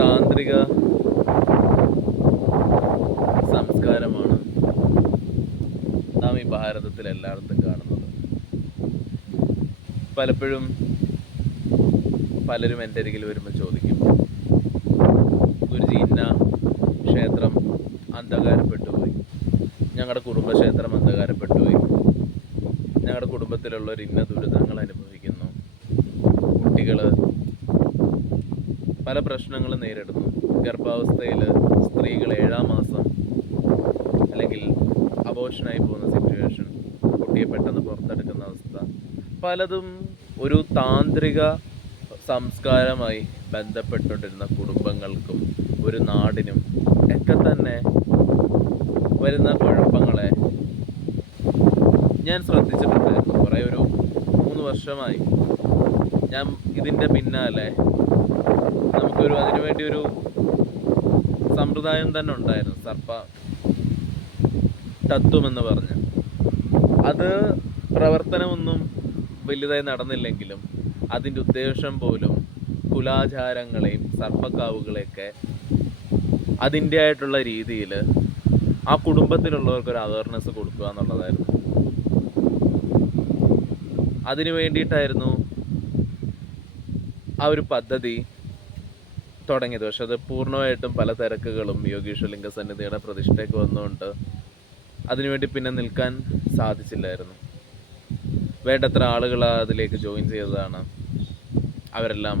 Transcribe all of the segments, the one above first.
താന്ത്രിക സംസ്കാരമാണ് നാം ഈ ഭാരതത്തിൽ എല്ലായിടത്തും കാണുന്നത്. പലപ്പോഴും പലരും എൻ്റെ അരികിൽ വരുമ്പോൾ ചോദിക്കും, ഗുരുജി ഇന്ന ക്ഷേത്രം അന്ധകാരപ്പെട്ടുപോയി, ഞങ്ങളുടെ കുടുംബക്ഷേത്രം അന്ധകാരപ്പെട്ടുപോയി, ഞങ്ങളുടെ കുടുംബത്തിലുള്ളവർ ഇന്ന ദുരിതങ്ങൾ അനുഭവിക്കുന്നു, കുട്ടികൾ പല പ്രശ്നങ്ങളും നേരിടുന്നു, ഗർഭാവസ്ഥയിൽ സ്ത്രീകൾ 7-ാം മാസം അല്ലെങ്കിൽ അബോർഷനായി പോകുന്ന സിറ്റുവേഷൻ, കുട്ടിയെ പെട്ടെന്ന് പുറത്തെടുക്കുന്ന അവസ്ഥ, പലതും ഒരു താന്ത്രിക സംസ്കാരമായി ബന്ധപ്പെട്ടുകൊണ്ടിരുന്ന കുടുംബങ്ങൾക്കും ഒരു നാടിനും ഒക്കെ തന്നെ വരുന്ന കുഴപ്പങ്ങളെ ഞാൻ ശ്രദ്ധിച്ചിട്ടുണ്ടായിരുന്നു. കുറേ ഒരു 3 വർഷമായി ഞാൻ ഇതിൻ്റെ പിന്നാലെ അതിനുവേണ്ടി ഒരു സമ്പ്രദായം തന്നെ ഉണ്ടായിരുന്നു, സർപ്പ തത്വം എന്ന് പറഞ്ഞ്. അത് പ്രവർത്തനമൊന്നും വലുതായി നടന്നില്ലെങ്കിലും അതിൻ്റെ ഉദ്ദേശം പോലും കുലാചാരങ്ങളെയും സർപ്പക്കാവുകളെയൊക്കെ അതിൻ്റെ ആയിട്ടുള്ള രീതിയിൽ ആ കുടുംബത്തിലുള്ളവർക്കൊരു അവയർനെസ് കൊടുക്കുക എന്നുള്ളതായിരുന്നു. അതിനു വേണ്ടിയിട്ടായിരുന്നു ആ ഒരു പദ്ധതി തുടങ്ങിയത്. പക്ഷെ അത് പൂർണ്ണമായിട്ടും പല തിരക്കുകളും യോഗീശ്വരലിംഗ സന്നിധിയുടെ പ്രതിഷ്ഠയ്ക്ക് വന്നുകൊണ്ട് അതിനുവേണ്ടി പിന്നെ നിൽക്കാൻ സാധിച്ചില്ലായിരുന്നു. വേണ്ടത്ര ആളുകൾ അതിലേക്ക് ജോയിൻ ചെയ്തതാണ്. അവരെല്ലാം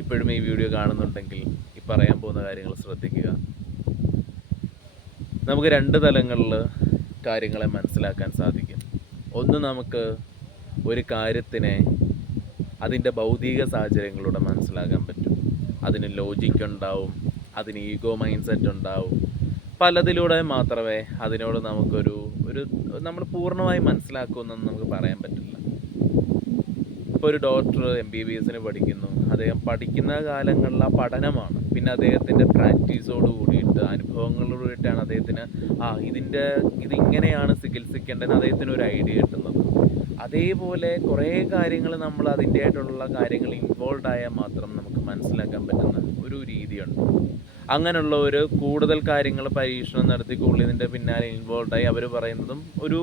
ഇപ്പോഴും ഈ വീഡിയോ കാണുന്നുണ്ടെങ്കിൽ ഈ പറയാൻ പോകുന്ന കാര്യങ്ങൾ ശ്രദ്ധിക്കുക. നമുക്ക് 2 തലങ്ങളിൽ കാര്യങ്ങളെ മനസ്സിലാക്കാൻ സാധിക്കും. ഒന്ന്, നമുക്ക് ഒരു കാര്യത്തിനെ അതിൻ്റെ ഭൗതിക സാഹചര്യങ്ങളിലൂടെ മനസ്സിലാക്കാൻ പറ്റും. അതിന് ലോജിക്ക് ഉണ്ടാവും, അതിന് ഈഗോ മൈൻഡ് സെറ്റ് ഉണ്ടാവും. പലതിലൂടെ മാത്രമേ അതിനോട് നമ്മൾ പൂർണ്ണമായി മനസ്സിലാക്കുമെന്നൊന്നും നമുക്ക് പറയാൻ പറ്റില്ല. ഇപ്പോൾ ഒരു ഡോക്ടർ MBBS പഠിക്കുന്നു, അദ്ദേഹം പഠിക്കുന്ന കാലങ്ങളിൽ ആ പഠനമാണ്. പിന്നെ അദ്ദേഹത്തിൻ്റെ പ്രാക്ടീസോട് കൂടിയിട്ട്, അനുഭവങ്ങളോട് കൂടിയിട്ടാണ് അദ്ദേഹത്തിന് ഇതിങ്ങനെയാണ് ചികിത്സിക്കേണ്ടതെന്ന് അദ്ദേഹത്തിന് ഒരു ഐഡിയ കിട്ടുന്നത്. അതേപോലെ കുറേ കാര്യങ്ങൾ നമ്മൾ അതിൻ്റെ ആയിട്ടുള്ള കാര്യങ്ങൾ ഇൻവോൾവ് ആയാൽ മാത്രം നമുക്ക് മനസ്സിലാക്കാൻ പറ്റുന്ന ഒരു രീതിയുണ്ട്. അങ്ങനെയുള്ള ഒരു കൂടുതൽ കാര്യങ്ങൾ പരീക്ഷണം നടത്തി ഇതിൻ്റെ പിന്നാലെ ഇൻവോൾവായി അവർ പറയുന്നതും ഒരു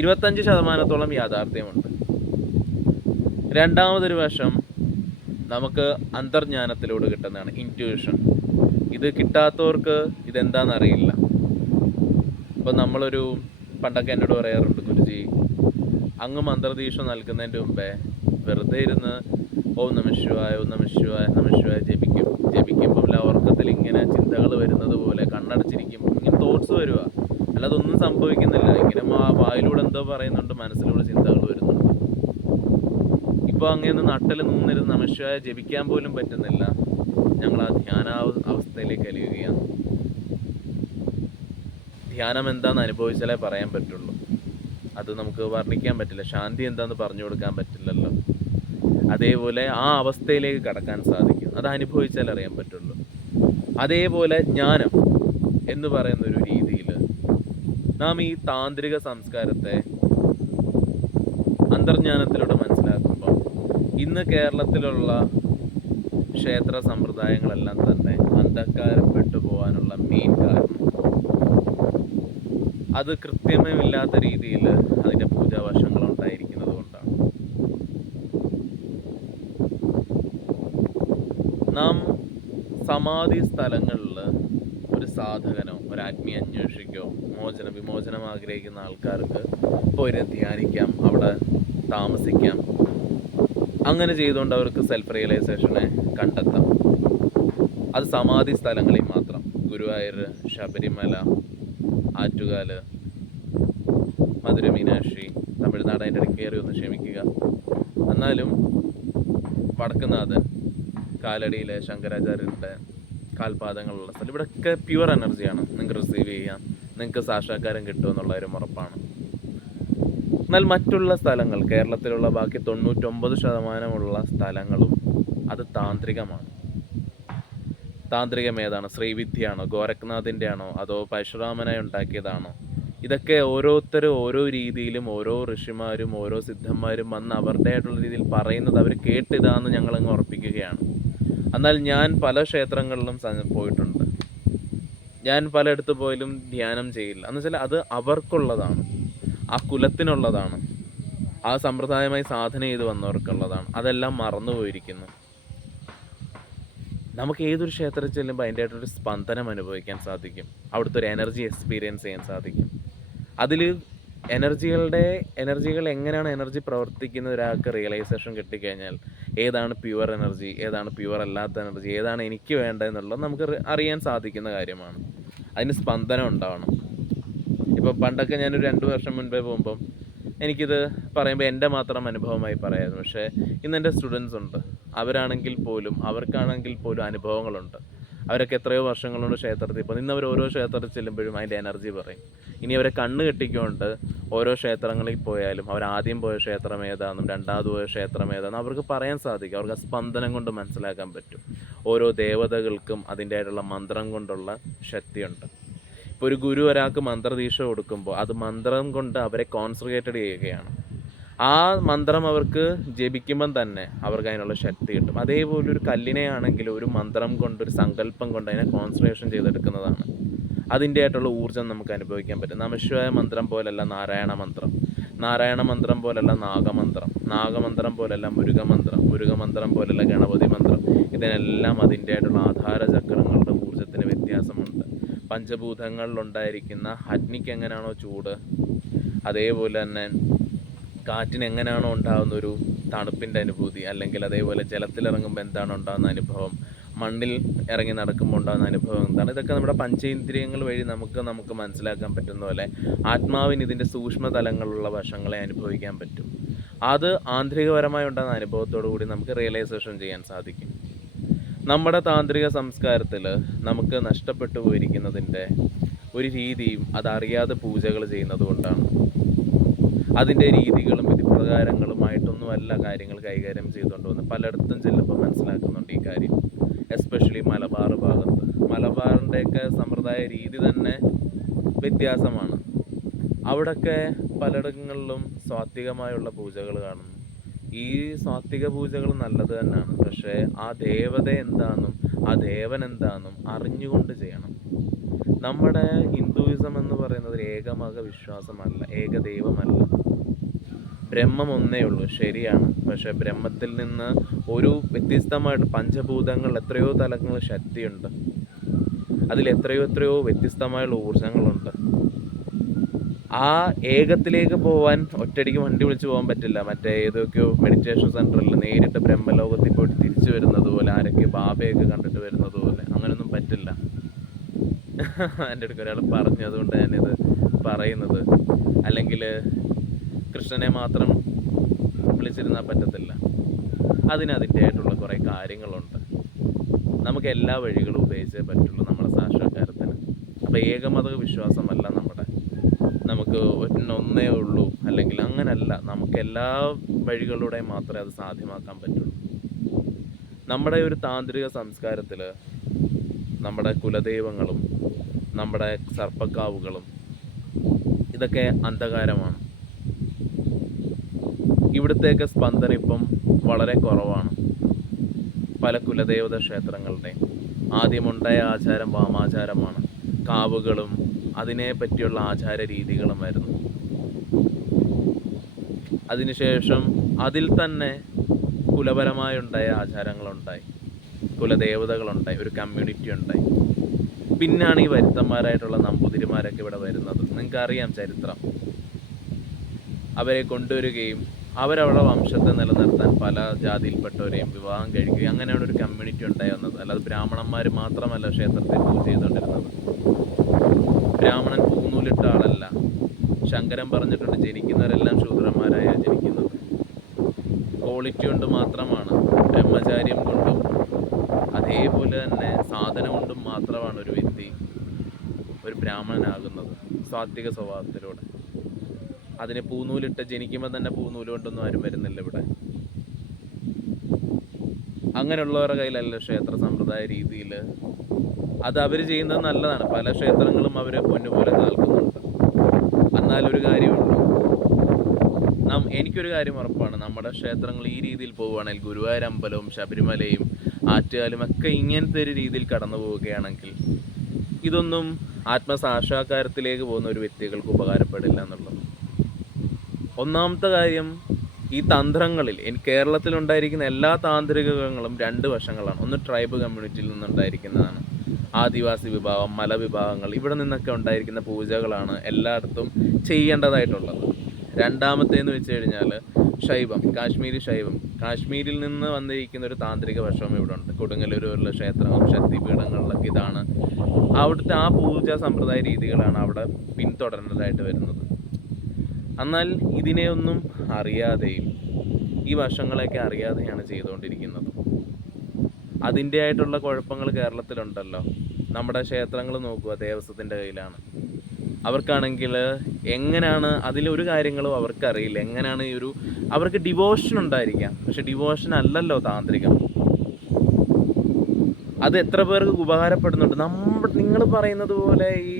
25% യാഥാർത്ഥ്യമുണ്ട്. രണ്ടാമതൊരു വശം നമുക്ക് അന്തർജ്ഞാനത്തിലൂടെ കിട്ടുന്നതാണ്, ഇൻറ്റ്യൂഷൻ. ഇത് കിട്ടാത്തവർക്ക് ഇതെന്താണെന്നറിയില്ല. ഇപ്പോൾ പണ്ടൊക്കെ എന്നോട് പറയാറുണ്ട്, ഗുരുജി അങ്ങ് മന്ത്രദീക്ഷ നൽകുന്നതിൻ്റെ മുമ്പേ വെറുതെ ഇരുന്ന് ഓം നമഃശിവായ ഓം നമഃശിവായ നമഃശിവായ ജപിക്കുമ്പോൾ ഉറക്കത്തിൽ ഇങ്ങനെ ചിന്തകൾ വരുന്നത് പോലെ കണ്ണടച്ചിരിക്കുമ്പോൾ ഇങ്ങനെ തോട്ട്സ് വരിക, അല്ലാതെ ഒന്നും സംഭവിക്കുന്നില്ല. ഇങ്ങനെ വായിലൂടെ എന്തോ പറയുന്നുണ്ട്, മനസ്സിലൂടെ ചിന്തകൾ വരുന്നുണ്ട്. ഇപ്പോൾ അങ്ങനെ നട്ടൽ നിന്നിരുന്ന് നമഃശിവായ ജപിക്കാൻ പോലും പറ്റുന്നില്ല. ഞങ്ങൾ ആ അവസ്ഥയിലേക്ക് അലിയുകയാണ്. ധ്യാനം എന്താണെന്ന് അനുഭവിച്ചാലേ പറയാൻ പറ്റുള്ളൂ. അത് നമുക്ക് വർണ്ണിക്കാൻ പറ്റില്ല. ശാന്തി എന്താണെന്ന് പറഞ്ഞു കൊടുക്കാൻ പറ്റില്ലല്ലോ. അതേപോലെ ആ അവസ്ഥയിലേക്ക് കടക്കാൻ സാധിക്കും, അത് അനുഭവിച്ചാൽ അറിയാൻ പറ്റുള്ളൂ. അതേപോലെ ജ്ഞാനം എന്ന് പറയുന്നൊരു രീതിയിൽ നാം ഈ താന്ത്രിക സംസ്കാരത്തെ അന്തർജ്ഞാനത്തിലൂടെ മനസ്സിലാക്കുമ്പോൾ ഇന്ന് കേരളത്തിലുള്ള ക്ഷേത്ര സമ്പ്രദായങ്ങളെല്ലാം തന്നെ അന്ധകാരപ്പെട്ടു പോകാനുള്ള മെയിൻ കാരണം അത് കൃത്യമില്ലാത്ത രീതിയിൽ അതിൻ്റെ പൂജാവശങ്ങൾ ഉണ്ടായിരിക്കുന്നത് കൊണ്ടാണ്. നാം സമാധി സ്ഥലങ്ങളിൽ ഒരു സാധകനോ ഒരു ആത്മീയ അന്വേഷിക്കോ വിമോചനം ആഗ്രഹിക്കുന്ന ആൾക്കാർക്ക് പോയി ധ്യാനിക്കാം, അവിടെ താമസിക്കാം. അങ്ങനെ ചെയ്തുകൊണ്ട് അവർക്ക് സെൽഫ് റിയലൈസേഷനെ കണ്ടെത്താം. അത് സമാധി സ്ഥലങ്ങളിൽ മാത്രം. ഗുരുവായൂർ, ശബരിമല, ആറ്റുകാല്, മധുര മീനാക്ഷി, തമിഴ്നാട് അതിൻ്റെ ഇടയ്ക്ക് കയറി ഒന്ന് ക്ഷമിക്കുക. എന്നാലും വടക്കുന്നാഥൻ, കാലടിയിലെ ശങ്കരാചാര്യരുടെ കാൽപാദങ്ങളുള്ള സ്ഥലം, ഇവിടെയൊക്കെ പ്യുവർ എനർജിയാണ്. നിങ്ങൾക്ക് റിസീവ് ചെയ്യാം, നിങ്ങൾക്ക് സാക്ഷാത്കാരം കിട്ടുമെന്നുള്ള ഒരു ഉറപ്പാണ്. എന്നാൽ മറ്റുള്ള സ്ഥലങ്ങൾ, കേരളത്തിലുള്ള ബാക്കി 99% സ്ഥലങ്ങളും അത് താന്ത്രികമാണ്. താന്ത്രികം ഏതാണ്? ശ്രീവിദ്യയാണോ, ഗോരഖ്നാഥിൻ്റെ ആണോ, അതോ പരശുരാമനായി ഉണ്ടാക്കിയതാണോ? ഇതൊക്കെ ഓരോരുത്തരും ഓരോ രീതിയിലും, ഓരോ ഋഷിമാരും ഓരോ സിദ്ധന്മാരും വന്ന് അവരുടേതായിട്ടുള്ള രീതിയിൽ പറയുന്നത് അവർ കേട്ടിതാന്ന് ഞങ്ങളങ്ങ് ഉറപ്പിക്കുകയാണ്. എന്നാൽ ഞാൻ പല ക്ഷേത്രങ്ങളിലും പോയിട്ടുണ്ട്. ഞാൻ പലയിടത്ത് പോയാലും ധ്യാനം ചെയ്യില്ല. എന്ന് വെച്ചാൽ അത് അവർക്കുള്ളതാണ്, ആ കുലത്തിനുള്ളതാണ്, ആ സമ്പ്രദായമായി സാധന ചെയ്ത് വന്നവർക്കുള്ളതാണ്. അതെല്ലാം മറന്നുപോയിരിക്കുന്നു. നമുക്ക് ഏതൊരു ക്ഷേത്രത്തിൽ ചെല്ലുമ്പോൾ അതിൻ്റെതായിട്ടൊരു സ്പന്ദനം അനുഭവിക്കാൻ സാധിക്കും. അവിടുത്തെ ഒരു എനർജി എക്സ്പീരിയൻസ് ചെയ്യാൻ സാധിക്കും. അതിൽ എനർജികൾ എങ്ങനെയാണ് എനർജി പ്രവർത്തിക്കുന്ന ഒരാൾക്ക് റിയലൈസേഷൻ കിട്ടിക്കഴിഞ്ഞാൽ ഏതാണ് പ്യുവർ എനർജി, ഏതാണ് പ്യുവർ അല്ലാത്ത എനർജി, ഏതാണ് എനിക്ക് വേണ്ടതെന്നുള്ളത് നമുക്ക് അറിയാൻ സാധിക്കുന്ന കാര്യമാണ്. അതിന് സ്പന്ദനം ഉണ്ടാവണം. ഇപ്പോൾ പണ്ടൊക്കെ ഞാനൊരു 2 വർഷം മുൻപേ പോകുമ്പം എനിക്കിത് പറയുമ്പോൾ എൻ്റെ മാത്രം അനുഭവമായി പറയാമായിരുന്നു. പക്ഷേ ഇന്ന് എൻ്റെ സ്റ്റുഡൻസ് ഉണ്ട്. അവർക്കാണെങ്കിൽ പോലും അനുഭവങ്ങളുണ്ട്. അവരൊക്കെ എത്രയോ വർഷങ്ങളോട് ക്ഷേത്രത്തിൽ ഇപ്പോൾ ഇന്ന് അവർ ഓരോ ക്ഷേത്രത്തിൽ ചെല്ലുമ്പോഴും അതിൻ്റെ എനർജി പറയും. ഇനി അവരെ കണ്ണ് കെട്ടിക്കൊണ്ട് ഓരോ ക്ഷേത്രങ്ങളിൽ പോയാലും അവർ ആദ്യം പോയ ക്ഷേത്രം ഏതാണെന്നും രണ്ടാമത് പോയ ക്ഷേത്രം ഏതാണെന്നും അവർക്ക് പറയാൻ സാധിക്കും. അവർക്ക് ആ സ്പന്ദനം കൊണ്ട് മനസ്സിലാക്കാൻ പറ്റും. ഓരോ ദേവതകൾക്കും അതിൻ്റെതായിട്ടുള്ള മന്ത്രം കൊണ്ടുള്ള ശക്തിയുണ്ട്. ഇപ്പോൾ ഒരു ഗുരു ഒരാൾക്ക് മന്ത്രദീക്ഷ കൊടുക്കുമ്പോൾ അത് മന്ത്രം കൊണ്ട് അവരെ കോൺസെൻട്രേറ്റഡ് ചെയ്യുകയാണ്. ആ മന്ത്രം അവർക്ക് ജപിക്കുമ്പം തന്നെ അവർക്ക് അതിനുള്ള ശക്തി കിട്ടും. അതേപോലെ ഒരു കല്ലിനെയാണെങ്കിൽ ഒരു മന്ത്രം കൊണ്ട്, ഒരു സങ്കല്പം കൊണ്ട് അതിനെ കോൺസെൻട്രേഷൻ ചെയ്തെടുക്കുന്നതാണ്. അതിൻ്റെ ആയിട്ടുള്ള ഊർജ്ജം നമുക്ക് അനുഭവിക്കാൻ പറ്റും. നമഃശിവായ മന്ത്രം പോലല്ല നാരായണ മന്ത്രം, നാരായണ മന്ത്രം പോലല്ല നാഗമന്ത്രം, നാഗമന്ത്രം പോലല്ല മുരുകമന്ത്രം, മുരുകമന്ത്രം പോലല്ല ഗണപതി മന്ത്രം. ഇതിനെല്ലാം അതിൻ്റെ ആയിട്ടുള്ള ആധാര ചക്രങ്ങളുടെ ഊർജ്ജത്തിന് വ്യത്യാസമുണ്ട്. പഞ്ചഭൂതങ്ങളിലുണ്ടായിരിക്കുന്ന അഗ്നിക്ക് എങ്ങനെയാണോ ചൂട്, അതേപോലെ തന്നെ കാറ്റിന് എങ്ങനെയാണോ ഉണ്ടാകുന്ന ഒരു തണുപ്പിൻ്റെ അനുഭൂതി, അല്ലെങ്കിൽ അതേപോലെ ജലത്തിലിറങ്ങുമ്പോൾ എന്താണ് ഉണ്ടാകുന്ന അനുഭവം, മണ്ണിൽ ഇറങ്ങി നടക്കുമ്പോൾ ഉണ്ടാകുന്ന അനുഭവം എന്താണ്, ഇതൊക്കെ നമ്മുടെ പഞ്ചേന്ദ്രിയങ്ങൾ വഴി നമുക്ക് മനസ്സിലാക്കാൻ പറ്റുന്ന പോലെ ആത്മാവിന് ഇതിൻ്റെ സൂക്ഷ്മതലങ്ങളുള്ള വശങ്ങളെ അനുഭവിക്കാൻ പറ്റും. അത് ആന്തരികപരമായി ഉണ്ടാകുന്ന അനുഭവത്തോടു കൂടി നമുക്ക് റിയലൈസേഷൻ ചെയ്യാൻ സാധിക്കും. നമ്മുടെ താന്ത്രിക സംസ്കാരത്തിൽ നമുക്ക് നഷ്ടപ്പെട്ടു പോയിരിക്കുന്നതിൻ്റെ ഒരു രീതിയും അതറിയാതെ പൂജകൾ ചെയ്യുന്നത് കൊണ്ടാണ്. അതിൻ്റെ രീതികളും വിധിപ്രകാരങ്ങളുമായിട്ടൊന്നുമല്ല കാര്യങ്ങൾ കൈകാര്യം ചെയ്തുകൊണ്ട് വന്ന് പലയിടത്തും ചെല്ലുമ്പോൾ മനസ്സിലാക്കുന്നുണ്ട് ഈ കാര്യം. എസ്പെഷ്യലി മലബാർ ഭാഗത്ത്. മലബാറിൻ്റെയൊക്കെ സമ്പ്രദായ രീതി തന്നെ വ്യത്യാസമാണ്. അവിടെയൊക്കെ പലയിടങ്ങളിലും സാത്വികമായുള്ള പൂജകൾ കാണുന്നു. ഈ സാത്വിക പൂജകൾ നല്ലത് തന്നെയാണ്. പക്ഷേ ആ ദേവത എന്താണെന്നും ആ ദേവൻ എന്താണെന്നും അറിഞ്ഞുകൊണ്ട് ചെയ്യണം. നമ്മുടെ ഹിന്ദുയിസം എന്ന് പറയുന്നത് ഏകമത വിശ്വാസമല്ല, ഏകദൈവമല്ല. ബ്രഹ്മം ഒന്നേ ഉള്ളൂ, ശരിയാണ്. പക്ഷേ ബ്രഹ്മത്തിൽ നിന്ന് ഒരു വ്യത്യസ്തമായിട്ട് പഞ്ചഭൂതങ്ങൾ എത്രയോ തലങ്ങൾ ശക്തിയുണ്ട്. അതിൽ എത്രയോ വ്യത്യസ്തമായുള്ള ഊർജങ്ങളുണ്ട്. ആ ഏകത്തിലേക്ക് പോകാൻ ഒറ്റയടിക്ക് വണ്ടി വിളിച്ച് പോകാൻ പറ്റില്ല. മറ്റേ ഏതൊക്കെയോ മെഡിറ്റേഷൻ സെൻറ്ററിൽ നേരിട്ട് ബ്രഹ്മലോകത്തിൽ പോയിട്ട് തിരിച്ചു വരുന്നത് പോലെ, ആരൊക്കെ ബാബയൊക്കെ കണ്ടിട്ട് വരുന്നത് പോലെ, അങ്ങനെയൊന്നും പറ്റില്ല. എൻ്റെ അടുത്ത് ഒരാൾ പറഞ്ഞു, അതുകൊണ്ട് ഞാനിത് പറയുന്നത്. അല്ലെങ്കിൽ കൃഷ്ണനെ മാത്രം വിളിച്ചിരുന്നാൽ പറ്റത്തില്ല. അതിൻ്റെതായിട്ടുള്ള കുറേ കാര്യങ്ങളുണ്ട്. നമുക്ക് എല്ലാ വഴികളും ഉപയോഗിച്ചേ പറ്റുള്ളൂ നമ്മുടെ സാക്ഷാത്കാരത്തിന്. അപ്പോൾ ഏകമത വിശ്വാസമല്ല നമുക്ക് ഒന്നേ ഉള്ളൂ, അല്ലെങ്കിൽ അങ്ങനല്ല. നമുക്ക് എല്ലാ വഴികളിലൂടെയും മാത്രമേ അത് സാധ്യമാക്കാൻ പറ്റുള്ളൂ. നമ്മുടെ ഒരു താന്ത്രിക സംസ്കാരത്തിൽ നമ്മുടെ കുലദൈവങ്ങളും നമ്മുടെ സർപ്പക്കാവുകളും ഇതൊക്കെ അന്ധകാരമാണ്. ഇവിടുത്തെയൊക്കെ സ്പന്ദനം ഇപ്പം വളരെ കുറവാണ്. പല കുലദേവത ക്ഷേത്രങ്ങളുടെയും ആദ്യമുണ്ടായ ആചാരം വാമാചാരമാണ്. കാവുകളും അതിനെ പറ്റിയുള്ള ആചാര രീതികളുമായിരുന്നു. അതിനുശേഷം അതിൽ തന്നെ കുലപരമായുണ്ടായ ആചാരങ്ങളുണ്ടായി, കുലദേവതകളുണ്ടായി, ഒരു കമ്മ്യൂണിറ്റി ഉണ്ടായി. പിന്നാണ് ഈ വരുത്തന്മാരായിട്ടുള്ള നമ്പൂതിരിമാരൊക്കെ ഇവിടെ വരുന്നത്. നിങ്ങൾക്കറിയാം ചരിത്രം. അവരെ കൊണ്ടുവരികയും അവരവരുടെ വംശത്തെ നിലനിർത്താൻ പല ജാതിയിൽപ്പെട്ടവരെയും വിവാഹം കഴിക്കുകയും അങ്ങനെയാണ് ഒരു കമ്മ്യൂണിറ്റി ഉണ്ടായി വന്നത്. അല്ലാതെ ബ്രാഹ്മണന്മാർ മാത്രമല്ല ക്ഷേത്രത്തെ പൂജ ചെയ്തുകൊണ്ടിരുന്നത്. ബ്രാഹ്മണൻ പൂനൂലിട്ട ആളല്ല. ശങ്കരൻ പറഞ്ഞിട്ടുണ്ട്, ജനിക്കുന്നവരെല്ലാം ശൂദ്രന്മാരായാണ് ജനിക്കുന്നത്. ക്വാളിറ്റി കൊണ്ട് മാത്രമാണ്, ബ്രഹ്മചാര്യം കൊണ്ടും അതേപോലെ തന്നെ സാധന കൊണ്ടും മാത്രമാണ് ഒരു വ്യക്തി ഒരു ബ്രാഹ്മണനാകുന്നത്, സാത്വിക സ്വഭാവത്തിലൂടെ. അതിന് പൂനൂലിട്ട് ജനിക്കുമ്പോൾ തന്നെ പൂനൂല് കൊണ്ടൊന്നും ആരും വരുന്നില്ല ഇവിടെ. അങ്ങനെയുള്ളവരുടെ കയ്യിലല്ല ക്ഷേത്ര സമ്പ്രദായ രീതിയിൽ. അത് അവർ ചെയ്യുന്നത് നല്ലതാണ്. പല ക്ഷേത്രങ്ങളും അവർ പൊന്നുപോലെ കേൾക്കുന്നുണ്ട്. എന്നാലൊരു കാര്യമുള്ളൂ, എനിക്കൊരു കാര്യം ഉറപ്പാണ്, നമ്മുടെ ക്ഷേത്രങ്ങൾ ഈ രീതിയിൽ പോവുകയാണെങ്കിൽ ഗുരുവായൂർ അമ്പലവും ശബരിമലയും ആറ്റുകാലും ഒക്കെ ഇങ്ങനത്തെ ഒരു രീതിയിൽ കടന്നു പോവുകയാണെങ്കിൽ ഇതൊന്നും ആത്മസാക്ഷാത്കാരത്തിലേക്ക് പോകുന്ന ഒരു വ്യക്തികൾക്ക് ഉപകാരപ്പെടില്ല എന്നുള്ളത്. ഒന്നാമത്തെ കാര്യം, ഈ തന്ത്രങ്ങളിൽ കേരളത്തിലുണ്ടായിരിക്കുന്ന എല്ലാ താന്ത്രികങ്ങളും രണ്ട് വശങ്ങളാണ്. ഒന്ന് ട്രൈബ് കമ്മ്യൂണിറ്റിയിൽ നിന്നുണ്ടായിരിക്കുന്നതാണ്, ആദിവാസി വിഭാഗം, മലവിഭാഗങ്ങൾ, ഇവിടെ നിന്നൊക്കെ ഉണ്ടായിരിക്കുന്ന പൂജകളാണ് എല്ലായിടത്തും ചെയ്യേണ്ടതായിട്ടുള്ളത്. രണ്ടാമത്തേന്ന് വെച്ച് കഴിഞ്ഞാൽ ശൈവം, കാശ്മീരി ശൈവം. കാശ്മീരിൽ നിന്ന് വന്നിരിക്കുന്ന ഒരു താന്ത്രിക വശം ഇവിടെ ഉണ്ട്. കൊടുങ്ങല്ലൂരുള്ള ക്ഷേത്രങ്ങളും ശക്തിപീഠങ്ങളിലൊക്കെ ഇതാണ് അവിടുത്തെ ആ പൂജാ സമ്പ്രദായ രീതികളാണ് അവിടെ പിന്തുടരേണ്ടതായിട്ട് വരുന്നത്. എന്നാൽ ഇതിനെയൊന്നും അറിയാതെയും ഈ വശങ്ങളെയൊക്കെ അറിയാതെയാണ് ചെയ്തുകൊണ്ടിരിക്കുന്നത്. അതിൻ്റെ ആയിട്ടുള്ള കുഴപ്പങ്ങൾ കേരളത്തിലുണ്ടല്ലോ. നമ്മുടെ ക്ഷേത്രങ്ങൾ നോക്കുക, ദേവസ്വത്തിൻ്റെ കയ്യിലാണ്. അവർക്കാണെങ്കിൽ എങ്ങനെയാണ് അതിലൊരു കാര്യങ്ങളും അവർക്കറിയില്ല. എങ്ങനെയാണ് അവർക്ക് ഡിവോഷൻ ഉണ്ടായിരിക്കാം, പക്ഷെ ഡിവോഷൻ അല്ലല്ലോ താന്ത്രികം. അത് എത്ര പേർക്ക് ഉപകാരപ്പെടുന്നുണ്ട്? നിങ്ങൾ പറയുന്നത് പോലെ ഈ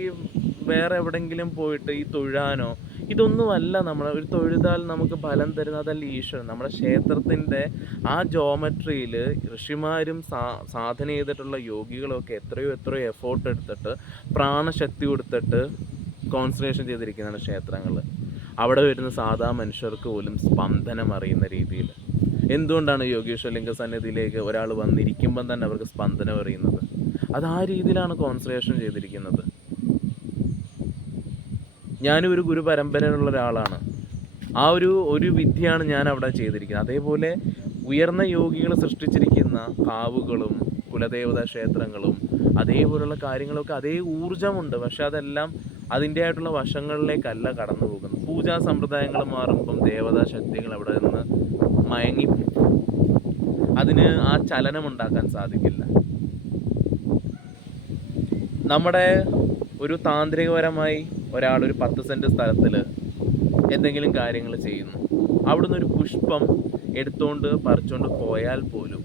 വേറെ എവിടെയെങ്കിലും പോയിട്ട് ഈ തൊഴാനോ ഇതൊന്നുമല്ല. നമ്മൾ ഒരു തൊഴുതാൽ നമുക്ക് ഫലം തരുന്നത് അതല്ല ഈശ്വരൻ. നമ്മുടെ ക്ഷേത്രത്തിൻ്റെ ആ ജോമെട്രിയിൽ ഋഷിമാരും സാധന ചെയ്തിട്ടുള്ള യോഗികളൊക്കെ എത്രയോ എഫോർട്ട് എടുത്തിട്ട് പ്രാണശക്തി കൊടുത്തിട്ട് കോൺസെൻട്രേഷൻ ചെയ്തിരിക്കുന്നതാണ് ക്ഷേത്രങ്ങൾ. അവിടെ വരുന്ന സാധാ മനുഷ്യർക്ക് പോലും സ്പന്ദനം അറിയുന്ന രീതിയിൽ. എന്തുകൊണ്ടാണ് യോഗീശ്വരലിംഗ സന്നിധിയിലേക്ക് ഒരാൾ വന്നിരിക്കുമ്പം തന്നെ അവർക്ക് സ്പന്ദനം അറിയുന്നത്? അത് ആ രീതിയിലാണ് കോൺസെൻട്രേഷൻ ചെയ്തിരിക്കുന്നത്. ഞാനും ഒരു ഗുരു പരമ്പരയിലുള്ള ഒരാളാണ്. ആ ഒരു വിദ്യയാണ് ഞാൻ അവിടെ ചെയ്തിരിക്കുന്നത്. അതേപോലെ ഉയർന്ന യോഗികൾ സൃഷ്ടിച്ചിരിക്കുന്ന കാവുകളും കുലദേവതാ ക്ഷേത്രങ്ങളും അതേപോലുള്ള കാര്യങ്ങളൊക്കെ അതേ ഊർജമുണ്ട്. പക്ഷെ അതെല്ലാം അതിൻ്റെ ആയിട്ടുള്ള വശങ്ങളിലേക്കല്ല കടന്നു പോകുന്നത്. പൂജാ സമ്പ്രദായങ്ങൾ മാറുമ്പം ദേവതാ ശക്തികൾ അവിടെ നിന്ന് മയങ്ങി, അതിന് ആ ചലനമുണ്ടാക്കാൻ സാധിക്കില്ല. നമ്മുടെ ഒരു താന്ത്രികപരമായി ഒരാളൊരു 10 സെൻറ്റ് സ്ഥലത്തിൽ എന്തെങ്കിലും കാര്യങ്ങൾ ചെയ്യുന്നു. അവിടുന്ന് ഒരു പുഷ്പം എടുത്തുകൊണ്ട് പറിച്ചുകൊണ്ട് പോയാൽ പോലും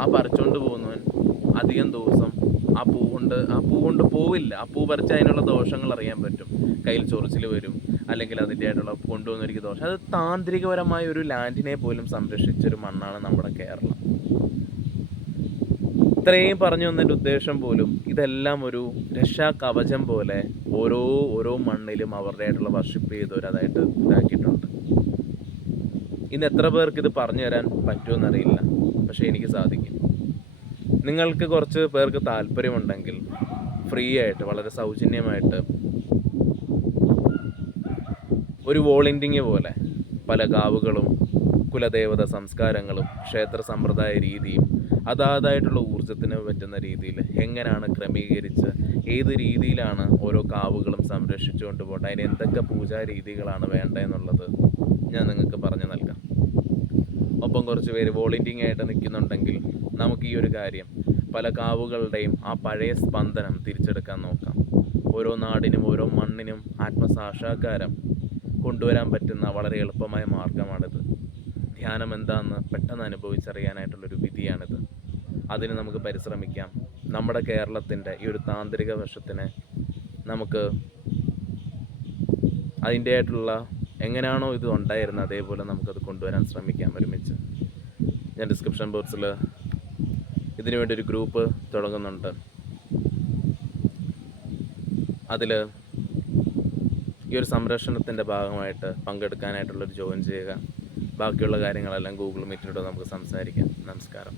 ആ പറിച്ചുകൊണ്ട് പോകുന്നവൻ അധികം ദിവസം ആ പൂ കൊണ്ട് പോവില്ല. ആ പൂ പറിച്ച് അതിനുള്ള ദോഷങ്ങൾ അറിയാൻ പറ്റും. കയ്യിൽ ചൊറിച്ചിൽ വരും, അല്ലെങ്കിൽ അതിൻ്റെ ആയിട്ടുള്ള കൊണ്ടുവന്നൊരിക്കൽ ദോഷം. അത് താന്ത്രികപരമായ ഒരു ലാൻഡിനെ പോലും സംരക്ഷിച്ചൊരു മണ്ണാണ് നമ്മുടെ കേരളം. ഇത്രയും പറഞ്ഞു വന്നതിൻ്റെ ഉദ്ദേശം പോലും ഇതെല്ലാം ഒരു രക്ഷാ കവചം പോലെ ഓരോ മണ്ണിലും അവരുടേതായിട്ടുള്ള വർഷിപ്പ് ചെയ്തവരതായിട്ട് ഇതാക്കിയിട്ടുണ്ട്. ഇന്ന് എത്ര പേർക്ക് ഇത് പറഞ്ഞു തരാൻ പറ്റുമെന്നറിയില്ല, പക്ഷേ എനിക്ക് സാധിക്കും. നിങ്ങൾക്ക് കുറച്ച് പേർക്ക് താല്പര്യമുണ്ടെങ്കിൽ ഫ്രീ ആയിട്ട്, വളരെ സൗജന്യമായിട്ട് ഒരു വോളണ്ടിങ് പോലെ പല കാവുകളും കുലദേവത സംസ്കാരങ്ങളും ക്ഷേത്ര സമ്പ്രദായ രീതിയും അതാതായിട്ടുള്ള ഊർജത്തിന് പറ്റുന്ന രീതിയിൽ എങ്ങനെയാണ് ക്രമീകരിച്ച് ഏത് രീതിയിലാണ് ഓരോ കാവുകളും സംരക്ഷിച്ചുകൊണ്ട് പോകേണ്ടത്, അതിന് എന്തൊക്കെ പൂജാ രീതികളാണ് വേണ്ടതെന്നുള്ളത് ഞാൻ നിങ്ങൾക്ക് പറഞ്ഞു നൽകാം. ഒപ്പം കുറച്ച് പേര് വോളണ്ടിങ് ആയിട്ട് നിൽക്കുന്നുണ്ടെങ്കിൽ നമുക്ക് ഈ ഒരു കാര്യം പല കാവുകളുടെയും ആ പഴയ സ്പന്ദനം തിരിച്ചെടുക്കാൻ നോക്കാം. ഓരോ നാടിനും ഓരോ മണ്ണിനും ആത്മസാക്ഷാത്കാരം കൊണ്ടുവരാൻ പറ്റുന്ന വളരെ എളുപ്പമായ മാർഗമാണിത്. ധ്യാനം എന്താണെന്ന് പെട്ടെന്ന് അനുഭവിച്ചറിയാനായിട്ടുള്ളൊരു വിധിയാണിത്. അതിന് നമുക്ക് പരിശ്രമിക്കാം. നമ്മുടെ കേരളത്തിൻ്റെ ഈ ഒരു താന്ത്രിക വശത്തിനെ നമുക്ക് അതിൻ്റെ ആയിട്ടുള്ള എങ്ങനെയാണോ ഇത് ഉണ്ടായിരുന്നത് അതേപോലെ നമുക്കത് കൊണ്ടുവരാൻ ശ്രമിക്കാം ഒരുമിച്ച്. ഞാൻ ഡിസ്ക്രിപ്ഷൻ ബോക്സിൽ ഇതിനു വേണ്ടി ഒരു ഗ്രൂപ്പ് തുടങ്ങുന്നുണ്ട്. അതിൽ ഈ ഒരു സംരക്ഷണത്തിൻ്റെ ഭാഗമായിട്ട് പങ്കെടുക്കാനായിട്ടുള്ളൊരു ജോയിൻ ചെയ്യുക. ബാക്കിയുള്ള കാര്യങ്ങളെല്ലാം ഗൂഗിൾ മീറ്റിലൂടെ നമുക്ക് സംസാരിക്കാം. നമസ്കാരം.